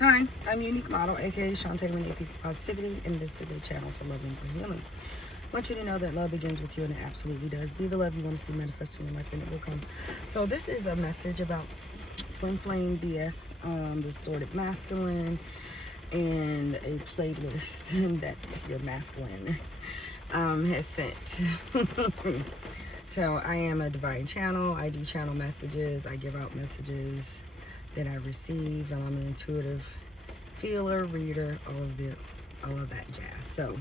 Hi, I'm Unique Model, aka Shantae Renee P for Positivity, and this is a channel for love and for healing. I want you to know that love begins with you, and it absolutely does. Be the love you want to see manifest in your life, and it will come. So this is a message about twin flame BS, distorted masculine, and a playlist that your masculine has sent. So I am a divine channel. I do channel messages. I give out messages that I receive, and I'm an intuitive feeler, reader, all of that jazz. So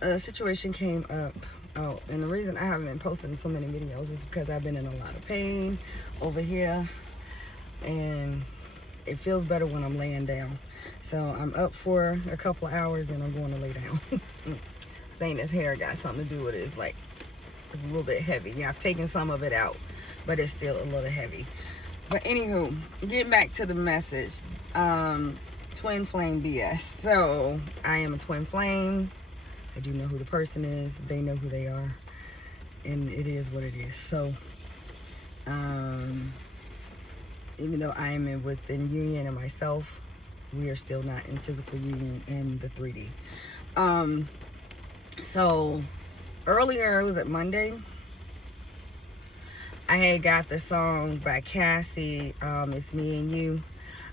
a situation came up. Oh, and the reason I haven't been posting so many videos is because I've been in a lot of pain over here, and it feels better when I'm laying down. So I'm up for a couple of hours and I'm going to lay down. I think this hair got something to do with it. It's like, it's a little bit heavy. Yeah, I've taken some of it out, but it's still a little heavy. But anywho, getting back to the message, twin flame BS. So I am a twin flame. I do know who the person is. They know who they are, and it is what it is. So even though I am within union of myself, we are still not in physical union in the 3D. So earlier, was it Monday? I had got the song by Cassie, It's Me and You.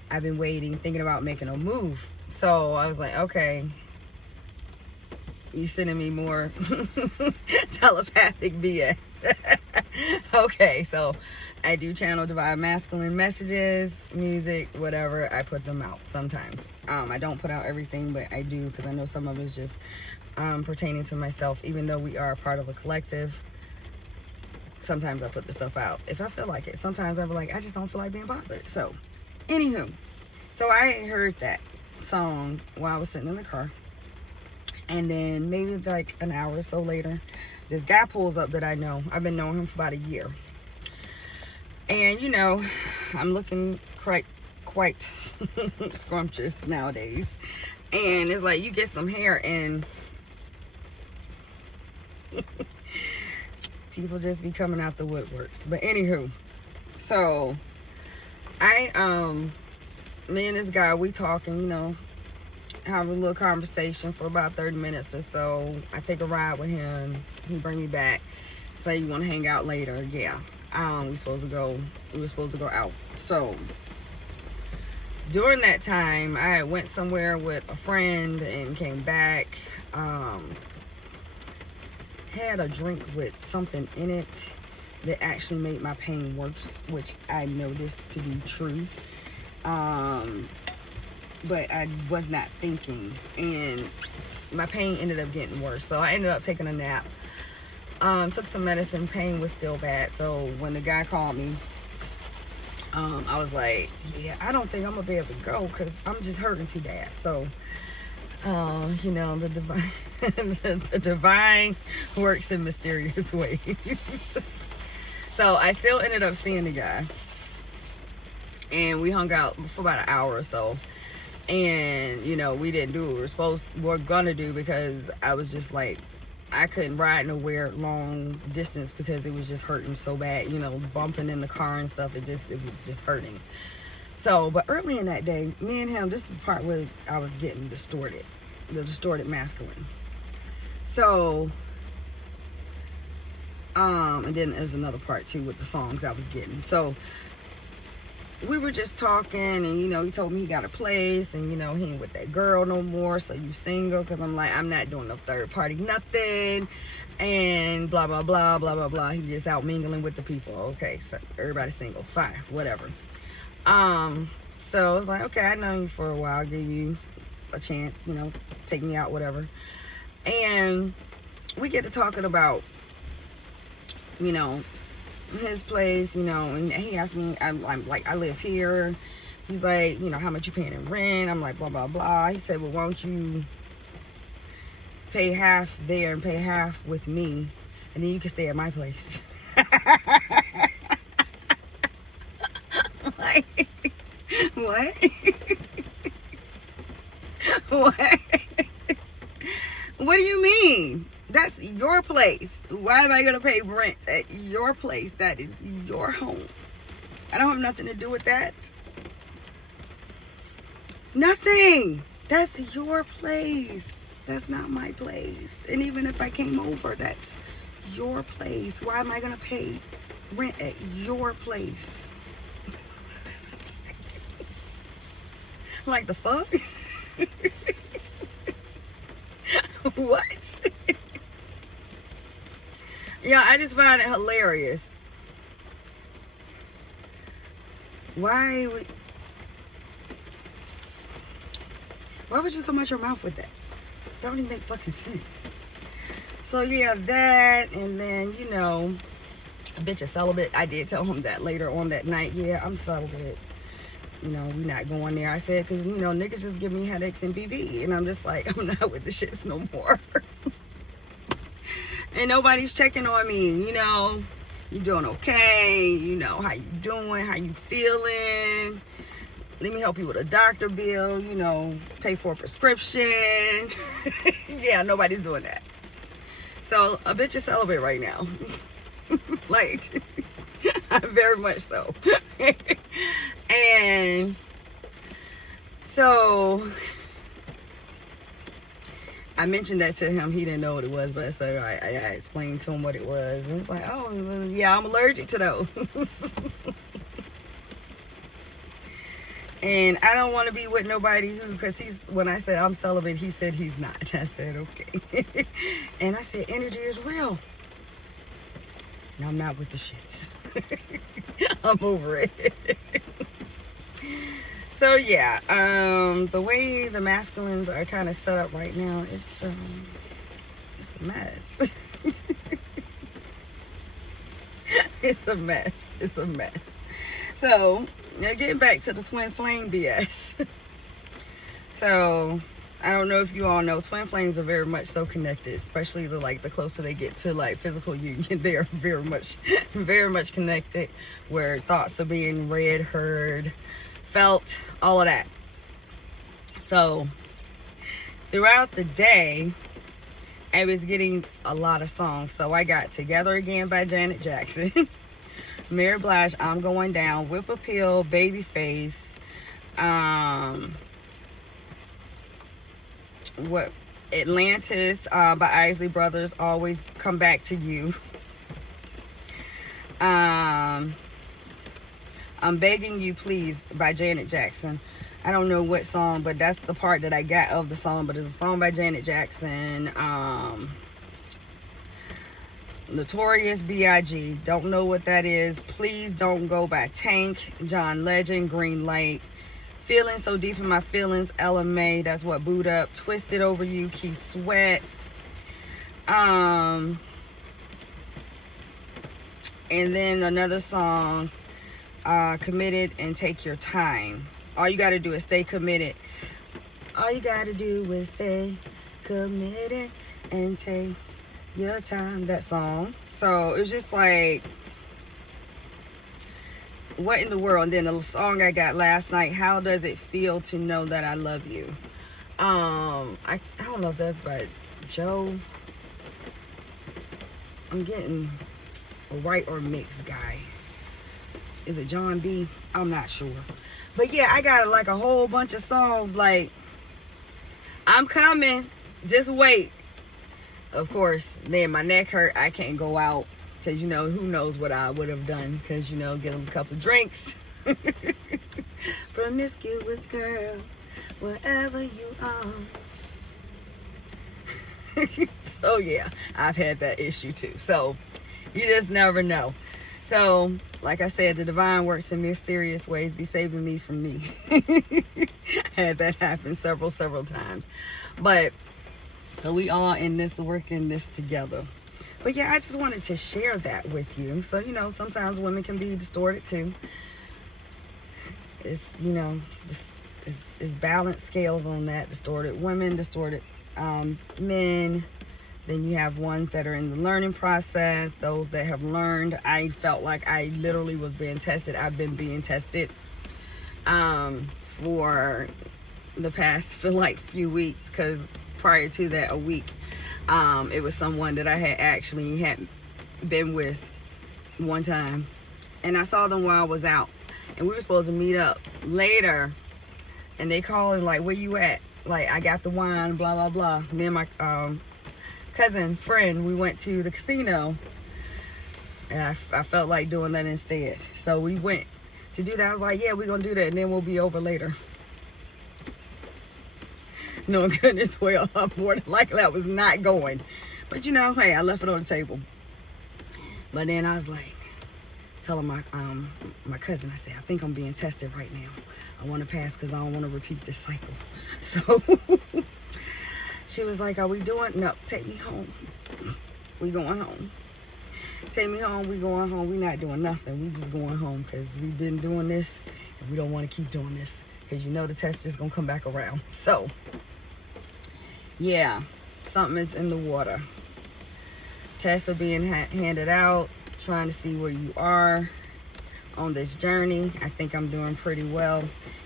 I've been waiting, thinking about making a move. So I was like, okay, you sending me more telepathic BS. Okay, so I do channel divine masculine messages, music, whatever. I put them out sometimes. I don't put out everything, but I do, because I know some of it's just pertaining to myself. Even though we are a part of a collective, sometimes I put the stuff out if I feel like it. Sometimes I'll be like, I just don't feel like being bothered. So anywho, so I heard that song while I was sitting in the car, and then maybe like an hour or so later, this guy pulls up that I know. I've been knowing him for about a year, and you know, I'm looking quite scrumptious nowadays, and it's like you get some hair and people just be coming out the woodworks. But anywho, so me and this guy, we talking, you know, have a little conversation for about 30 minutes or so. I take a ride with him. He bring me back. Say, you want to hang out later? Yeah. We were supposed to go out. So during that time, I went somewhere with a friend and came back. Had a drink with something in it that actually made my pain worse, which I know this to be true. But I was not thinking, and my pain ended up getting worse. So I ended up taking a nap. Took some medicine. Pain was still bad. So when the guy called me, I was like, yeah, I don't think I'm gonna be able to go because I'm just hurting too bad. So you know, the divine the divine works in mysterious ways. So I still ended up seeing the guy, and we hung out for about an hour or so. And you know, we didn't do what we're gonna do, because I was just like, I couldn't ride nowhere long distance because it was just hurting so bad, you know, bumping in the car and stuff. It was just hurting. So, but early in that day, me and him, this is the part where I was getting distorted, the distorted masculine. So, and then there's another part too with the songs I was getting. So, we were just talking, and you know, he told me he got a place, and you know, he ain't with that girl no more, so you single? Because I'm like, I'm not doing no third party nothing, and blah blah blah blah blah blah. He just out mingling with the people. Okay, so everybody's single, fine, whatever. So I was like, okay, I've known you for a while, give you a chance, you know, take me out, whatever. And we get to talking about, you know, his place, you know, and he asked me, I'm like, I live here. He's like, you know, how much you paying in rent? I'm like, blah blah blah. He said, well, why don't you pay half there and pay half with me, and then you can stay at my place. Like, what? What? What do you mean? That's your place. Why am I going to pay rent at your place? That is your home. I don't have nothing to do with that. Nothing. That's your place. That's not my place. And even if I came over, that's your place. Why am I gonna pay rent at your place? Like the fuck? What? Yeah, I just find it hilarious. Why would you come out your mouth with that? That don't even make fucking sense. So yeah, that, and then, you know, a bitch is celibate. I did tell him that later on that night. Yeah, I'm celibate. You know, we not going there. I said, because, you know, niggas just give me headaches and BV. And I'm just like, I'm not with the shits no more. And nobody's checking on me, you know. You doing okay? You know, how you doing? How you feeling? Let me help you with a doctor bill, you know, pay for a prescription. Yeah, nobody's doing that. So, a bitch is celibate right now. Like, very much so. And so, I mentioned that to him. He didn't know what it was, but so I explained to him what it was. And it's like, oh, yeah, I'm allergic to those. And I don't want to be with nobody who, because when I said I'm celibate, he said he's not. I said, okay. And I said, energy is real. And I'm not with the shits. I'm over it. So yeah, the way the masculines are kind of set up right now, it's a mess. It's a mess. It's a mess. So, now getting back to the twin flame BS. So, I don't know if you all know, twin flames are very much so connected, especially the closer they get to like physical union. They are very much connected, where thoughts are being read, heard, felt, all of that. So, throughout the day, I was getting a lot of songs. So I got Together Again by Janet Jackson. Mary Blige, I'm Going Down, Whip Appeal, Babyface, Atlantis by Isley Brothers, Always Come Back to You. I'm Begging You Please by Janet Jackson. I don't know what song, but that's the part that I got of the song, but it's a song by Janet Jackson. Notorious B.I.G. Don't know what that is. Please Don't Go by Tank, John Legend, Green Light. Feeling So Deep in My Feelings, Ella May. That's what Boot Up. Twisted Over You, Keith Sweat. And then another song, Committed and Take Your Time. All you got to do is stay committed. All you got to do is stay committed and take your time. That song. So it was just like, what in the world? And then the song I got last night, How Does It Feel to Know That I Love You? I don't know if that's by Joe. I'm getting a right or mixed guy. Is it John B? I'm not sure. But yeah, I got like a whole bunch of songs like, I'm coming, just wait. Of course, then my neck hurt. I can't go out because, you know, who knows what I would have done, because, you know, get a couple drinks. Promiscuous girl, wherever you are. So yeah, I've had that issue too. So you just never know. So, like I said, the divine works in mysterious ways. Be saving me from me. Had that happen several times. But, so we all in this, working this together. But yeah, I just wanted to share that with you. So, you know, sometimes women can be distorted too. It's, you know, it's balanced scales on that. Distorted women, distorted men. Then you have ones that are in the learning process, those that have learned. I felt like I literally was being tested. I've been being tested for the past, few weeks, because prior to that, a week, it was someone that I had been with one time. And I saw them while I was out. And we were supposed to meet up later and they calling like, where you at? Like, I got the wine, blah, blah, blah. Me and my cousin, friend, we went to the casino, and I felt like doing that instead. So we went to do that. I was like, yeah, we're going to do that, and then we'll be over later. Knowing goodness well, more than likely I was not going. But you know, hey, I left it on the table. But then I was like, telling my cousin, I said, I think I'm being tested right now. I want to pass because I don't want to repeat this cycle. So she was like, are we doing? No, take me home. We going home. Take me home. We going home. We not doing nothing. We just going home because we've been doing this and we don't want to keep doing this because you know the test is going to come back around. So yeah, something is in the water. Tests are being handed out, trying to see where you are on this journey. I think I'm doing pretty well,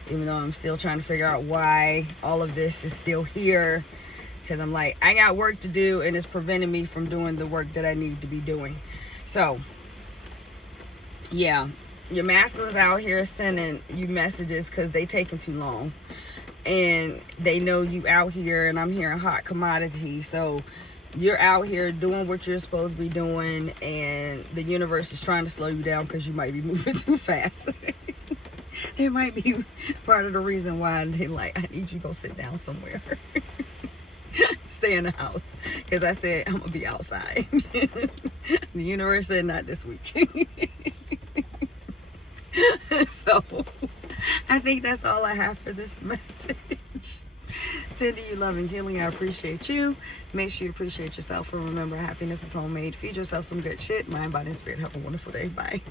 even though I'm still trying to figure out why all of this is still here. Because I'm like, I got work to do and it's preventing me from doing the work that I need to be doing. So yeah, your masculines out here sending you messages because they taking too long. And they know you out here, and I'm hearing hot commodity. So you're out here doing what you're supposed to be doing, and the universe is trying to slow you down because you might be moving too fast. It might be part of the reason why they like, I need you to go sit down somewhere. Stay in the house. Because I said, I'm going to be outside. The universe said, not this week. So I think that's all I have for this message. Sending you love and healing. I appreciate you. Make sure you appreciate yourself. And remember, happiness is homemade. Feed yourself some good shit. Mind, body, and spirit. Have a wonderful day. Bye.